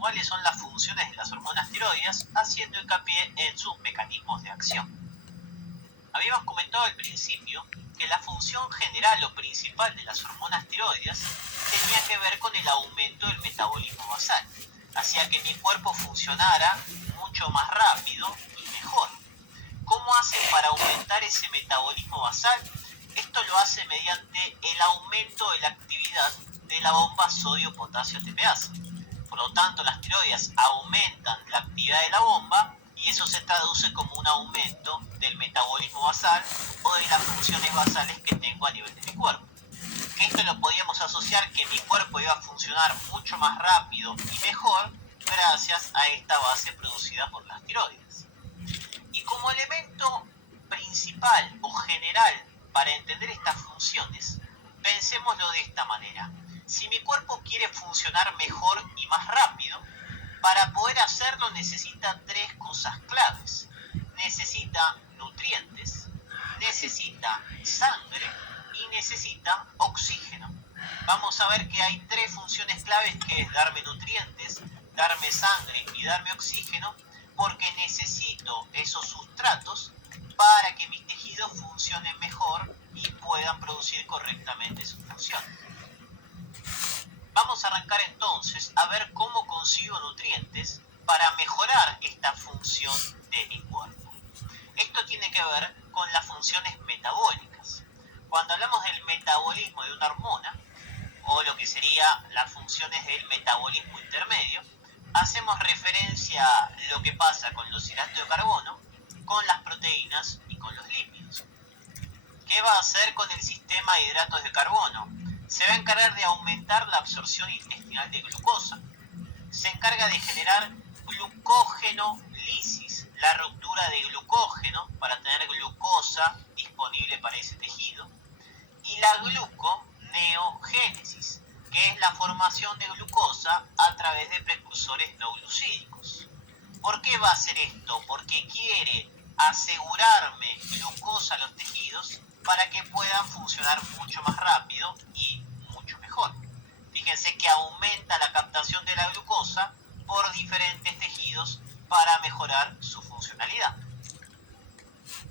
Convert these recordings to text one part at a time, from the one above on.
cuáles son las funciones de las hormonas tiroides, haciendo hincapié en sus mecanismos de acción. Habíamos comentado al principio que la función general o principal de las hormonas tiroides tenía que ver con el aumento del metabolismo basal, hacía que mi cuerpo funcionara mucho más rápido y mejor. ¿Cómo hacen para aumentar ese metabolismo basal? Esto lo hace mediante el aumento de la actividad de la bomba sodio-potasio-ATPasa. Por lo tanto, las tiroides aumentan la actividad de la bomba y eso se traduce como un aumento del metabolismo basal o de las funciones basales que tengo a nivel de mi cuerpo. Esto lo podíamos asociar que mi cuerpo iba a funcionar mucho más rápido y mejor gracias a esta base producida por las tiroides. Y como elemento principal o general para entender estas funciones, pensémoslo de esta manera. Si mi cuerpo quiere funcionar mejor y más rápido, para poder hacerlo necesita tres cosas claves. Necesita nutrientes, necesita sangre y necesita oxígeno. Vamos a ver que hay tres funciones claves, que es darme nutrientes, darme sangre y darme oxígeno, porque necesito esos sustratos para que mis tejidos funcionen mejor y puedan producir correctamente sus funciones. Vamos a arrancar entonces a ver cómo consigo nutrientes para mejorar esta función de mi cuerpo. Esto tiene que ver con las funciones metabólicas. Cuando hablamos del metabolismo de una hormona, o lo que sería las funciones del metabolismo intermedio, hacemos referencia a lo que pasa con los hidratos de carbono, con las proteínas y con los lípidos. ¿Qué va a hacer con el sistema de hidratos de carbono? Se va a encargar de aumentar la absorción intestinal de glucosa. Se encarga de generar glucógeno-lisis, la ruptura de glucógeno para tener glucosa disponible para ese tejido. Y la gluconeogénesis, que es la formación de glucosa a través de precursores no glucídicos. ¿Por qué va a hacer esto? Porque quiere asegurarme glucosa a los tejidos para que puedan funcionar mucho más rápido y mucho mejor. Fíjense que aumenta la captación de la glucosa por diferentes tejidos para mejorar su funcionalidad.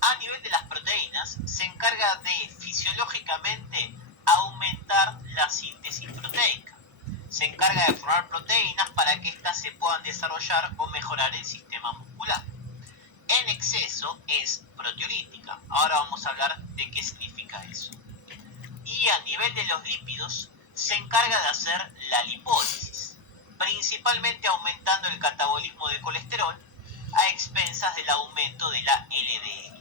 A nivel de las proteínas, se encarga de fisiológicamente aumentar la síntesis proteica. Se encarga de formar proteínas para que éstas se puedan desarrollar o mejorar el sistema muscular. En exceso es proteolítica. Ahora vamos a hablar de qué significa eso. Y a nivel de los lípidos, se encarga de hacer la lipólisis, principalmente aumentando el catabolismo de colesterol a expensas del aumento de la LDL.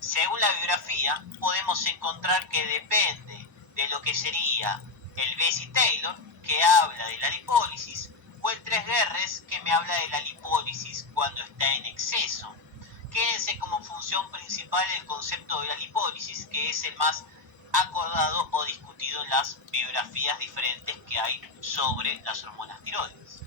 Según la biografía, podemos encontrar que depende de lo que sería el Bessy-Taylor, que habla de la lipólisis, o el Tres-Guerres, que me habla de la lipólisis cuando está en exceso. Quédense como función principal el concepto de la lipólisis, que es el más acordado o discutido en las biografías diferentes que hay sobre las hormonas tiroides.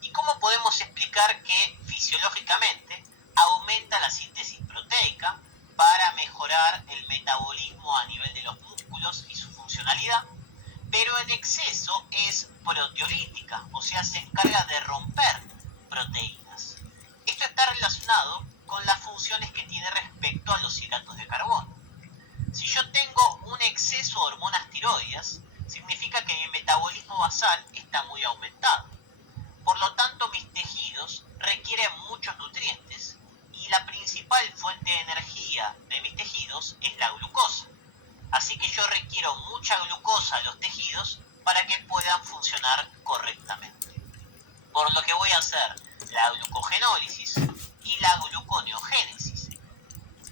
¿Y cómo podemos explicar que fisiológicamente aumenta la síntesis proteica para mejorar el metabolismo a nivel de los músculos y su funcionalidad, pero en exceso es proteolítica, o sea, se encarga de romper proteínas? Esto está relacionado con las funciones que tiene respecto a los hidratos de carbono. Si yo tengo un exceso de hormonas tiroides, significa que mi metabolismo basal está muy aumentado. Por lo tanto, mis tejidos requieren muchos nutrientes y la principal fuente de energía de mis tejidos es la glucosa. Así que yo requiero mucha glucosa a los tejidos para que puedan funcionar correctamente. Por lo que voy a hacer la glucogenólisis y la gluconeogénesis,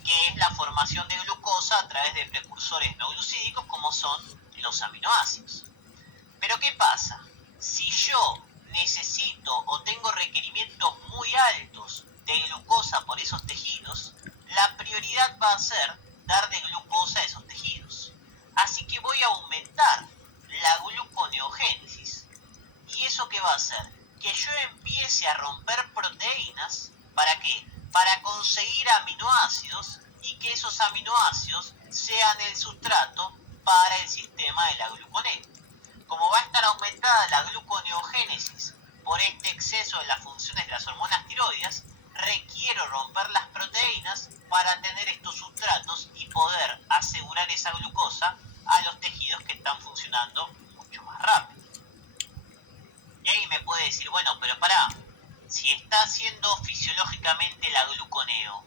que es la formación de glucosa a través de precursores no glucídicos como son los aminoácidos. Pero ¿qué pasa? Si yo necesito o tengo requerimientos muy altos de glucosa por esos tejidos, la prioridad va a ser dar de glucosa a esos tejidos. Así que voy a aumentar la gluconeogénesis. ¿Y eso qué va a hacer? Que yo empiece a romper proteínas. ¿Para qué? Para conseguir aminoácidos y que esos aminoácidos sean el sustrato para el sistema de la gluconeo. como va a estar aumentada la gluconeogénesis por este exceso de las funciones de las hormonas tiroides, requiero romper las proteínas para tener estos sustratos y poder asegurar esa glucosa a los tejidos que están funcionando mucho más rápido. Y ahí me puede decir, bueno, pero pará, si está haciendo fisiológicamente la gluconeo,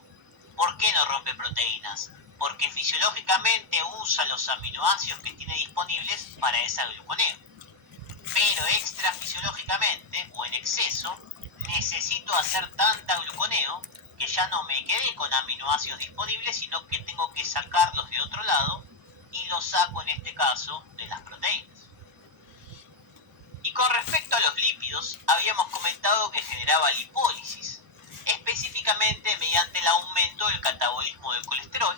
¿por qué no rompe proteínas? Porque fisiológicamente usa los aminoácidos que tiene disponibles para esa gluconeo. Pero extrafisiológicamente o en exceso necesito hacer tanta gluconeo que ya no me quedé con aminoácidos disponibles, sino que tengo que sacarlos de otro lado y los saco en este caso de las proteínas. Y con respecto a los lípidos, habíamos comentado que generaba lipólisis, específicamente mediante el aumento del catabolismo del colesterol,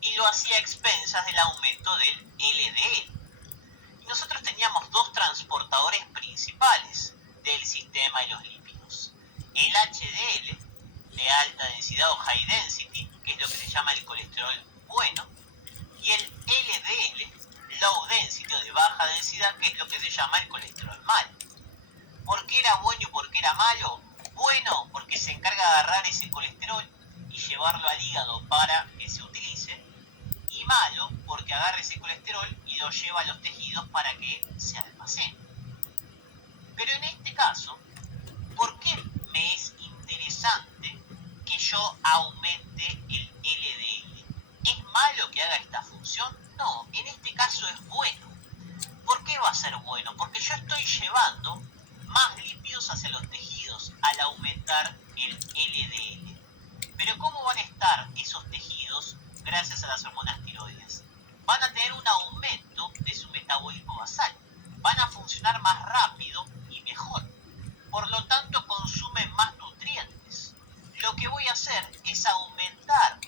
y lo hacía a expensas del aumento del LDL. Y nosotros teníamos dos transportadores principales del sistema de los lípidos. El HDL, de alta densidad o high density, que es lo que se llama el colesterol bueno, y el LDL, low density o de baja densidad, que es lo que se llama el colesterol malo. ¿Por qué era bueno y por qué era malo? Bueno, porque se encarga de agarrar ese colesterol y llevarlo al hígado para que se utilice, y malo porque agarra ese colesterol y lo lleva a los tejidos para que se almacene. Pero en este caso, ¿por qué me es interesante que yo aumente el LDL? ¿Es malo que haga esta función? No, en este caso es bueno. ¿Por qué va a ser bueno? Porque yo estoy llevando más lípidos hacia los tejidos al aumentar el LDL. Pero ¿cómo van a estar esos tejidos gracias a las hormonas tiroides? Van a tener un aumento de su metabolismo basal. Van a funcionar más rápido y mejor. Por lo tanto, consumen más nutrientes. Lo que voy a hacer es aumentar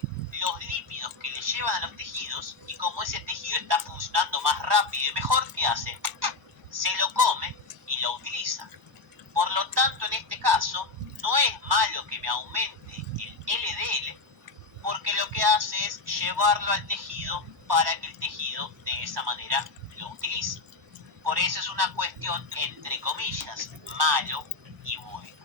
los lípidos que le llevan a los tejidos, y como ese tejido está funcionando más rápido y mejor, ¿qué hace? Se lo come y lo utiliza. Por lo tanto, en este caso, no es malo que me aumente el LDL, porque lo que hace es llevarlo al tejido para que el tejido de esa manera lo utilice. Por eso es una cuestión, entre comillas, malo y bueno.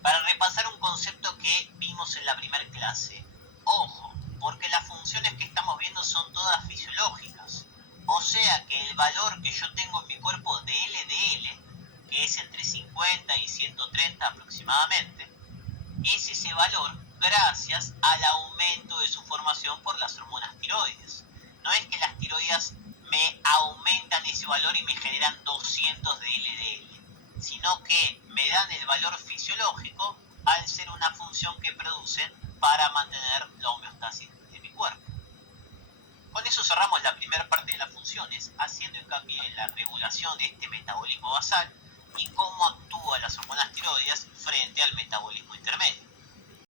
Para repasar un concepto que vimos en la primera clase, ojo, porque las funciones que estamos viendo son todas fisiológicas. O sea que el valor que yo tengo en mi cuerpo de LDL, que es entre 50 y 130 aproximadamente, es ese valor gracias al aumento de su formación por las hormonas tiroides. No es que las tiroides me aumentan ese valor y me generan 200 de LDL, sino que me dan el valor fisiológico al ser una función que producen para mantener la homeostasis de mi cuerpo. Con eso cerramos la primera parte de las funciones, haciendo hincapié en la regulación de este metabolismo basal